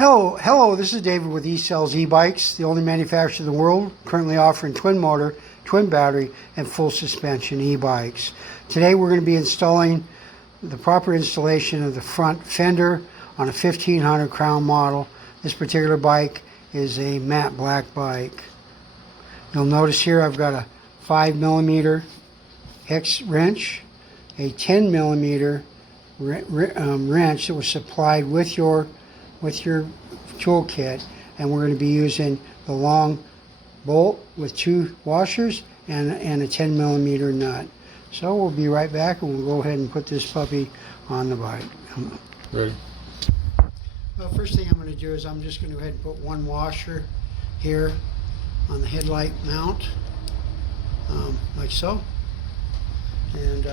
Hello, this is David with Ecells e-bikes, the only manufacturer in the world currently offering twin motor, twin battery, and full suspension e-bikes. Today we're going to be installing the proper installation of the front fender on a 1500 Crown model. This particular bike is a matte black bike. You'll notice here I've got a 5mm hex wrench, a 10mm wrench that was supplied with your toolkit, and we're going to be using the long bolt with 2 washers and a 10mm nut. So we'll be right back, and we'll go ahead and put this puppy on the bike. Ready? Well, first thing I'm going to do is I'm just going to go ahead and put 1 washer here on the headlight mount, like so. And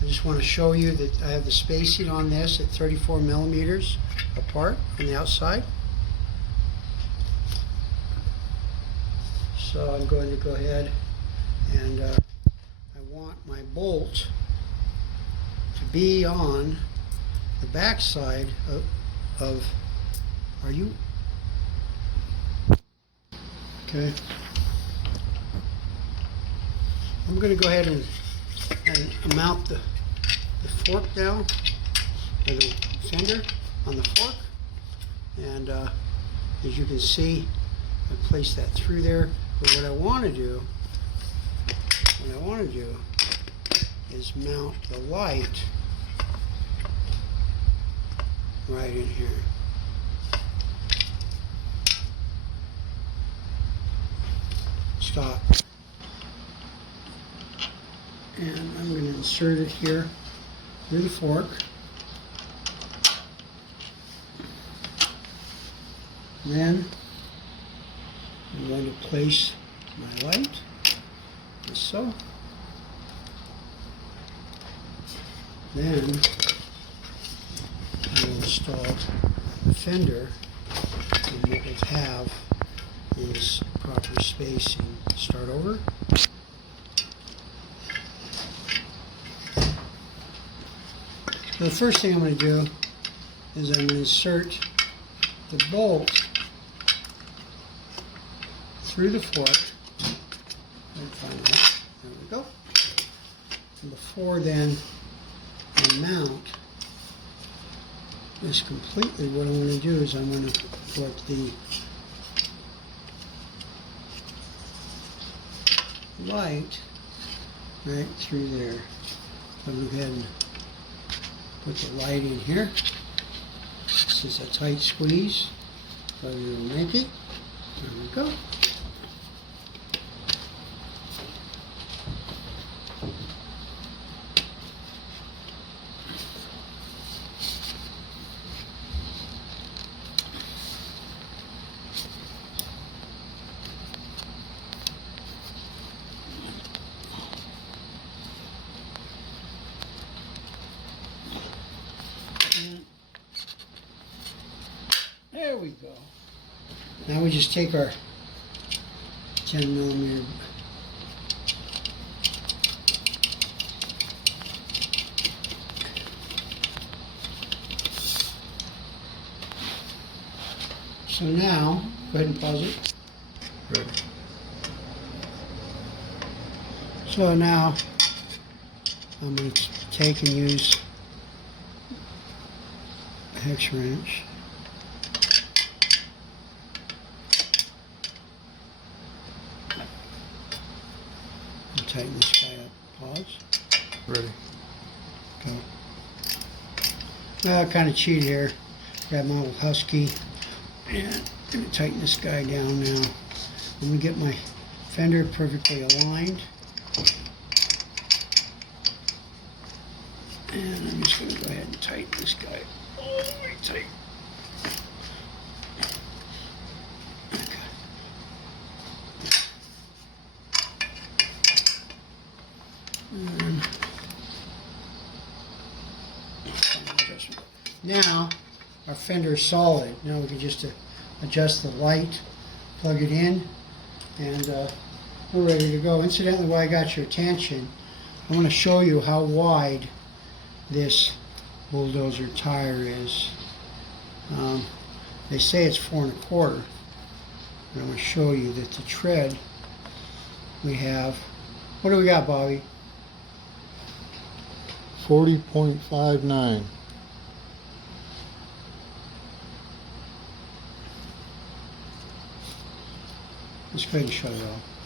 I just want to show you that I have the spacing on this at 34mm apart on the outside. So I'm going to go ahead and I want my bolt to be on the back side of are you? Okay. I'm going to go ahead and mount the fork down, or the fender on the fork, and as you can see, I place that through there. But what I want to do is mount the light right in here. Stop. And I'm going to insert it here through the fork. Then I'm going to place my light, like so. Then I will install the fender, and what we'll have is proper spacing. Start over. So the first thing I'm going to do is I'm going to insert the bolt through the fork. There we go. And before then I mount this completely, what I'm going to do is I'm going to put the light right through there. So I'm going to go ahead and put the light in here. This is a tight squeeze, but it'll make it. There we go. There we go. Now we just take our 10mm so now, go ahead and pause it. Ready. So now I'm going to take and use a hex wrench. Tighten this guy up. Pause. Ready. Go. Well, I kind of cheat here. Grab my little husky and I'm going to tighten this guy down now. Let me get my fender perfectly aligned. And I'm just going to go ahead and tighten this guy all the way tight. Now our fender is solid. Now we can just adjust the light, plug it in, and we're ready to go. Incidentally, while I got your attention, I want to show you how wide this bulldozer tire is. They say it's 4 1/4. And I'm going to show you that the tread we have. What do we got, Bobby? 40.59. Let's go ahead and shut it off.